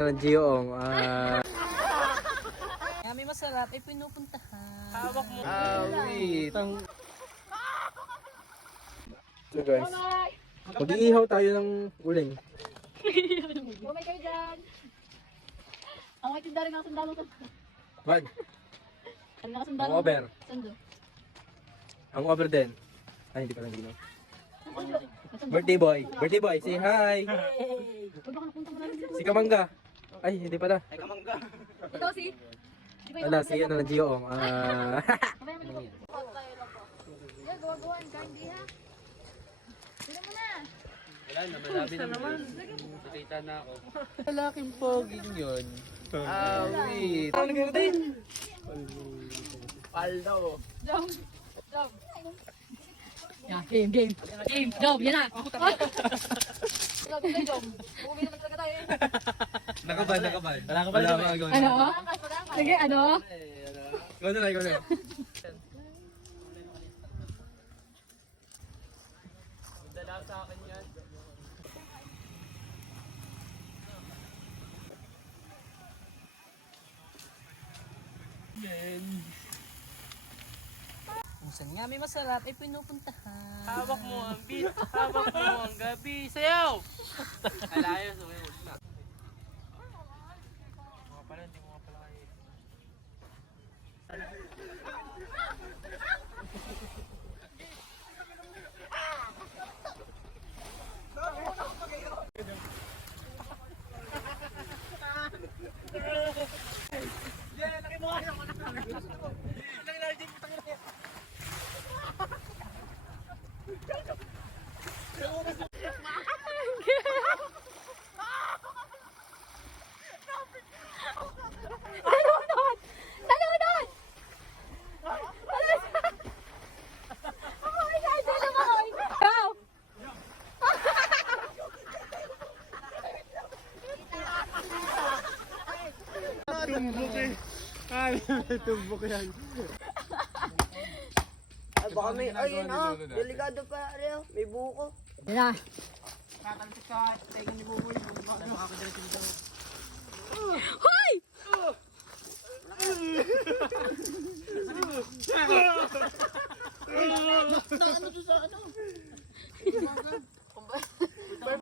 Jiong, Kami masarap ay pinupuntahan. Hawak mo. wait. So guys, mag-iihaw tayo ng uling. Bumay kayo dyan. Ang may tindarin ng sundalo to. Wag, Ang nakasundalo. ang over. Sundo. Ang over din. Ay, hindi pa lang ginaw. Birthday boy, say hi. Huwag baka napunta mo namin dito. Si Kamangga. Ay, hindi pala. Ito si. Di ba yung Wala, si ano na Jiong. Mamaya mo dito. Yeah, gawa-gawaan. Kain di ha. Sino mo na? Wala na, malabi naman. Nakita na ako. Malaking poging yun. Wait. Ano nga din? Paldo. Jump. Jump. Yeah, game. Jump, yan na. Jump. Bumili naman talaga tayo eh. Nakabal. Wala ka gawin. Ano? Sige, ano? Ikaw na. Dala sa akin yan. Kung saan nga may masarap ay pinupuntahan. Hawak mo ang beat. Hawak mo ang gabi. Sayaw! Alayo, sumayaw na. Mga pala, hindi mo nga pala kayo. Baka may, ayun delikado pa rin, may buko. Yan na. Kakalapit ka, tayo ni Buboy. Baka ako dito.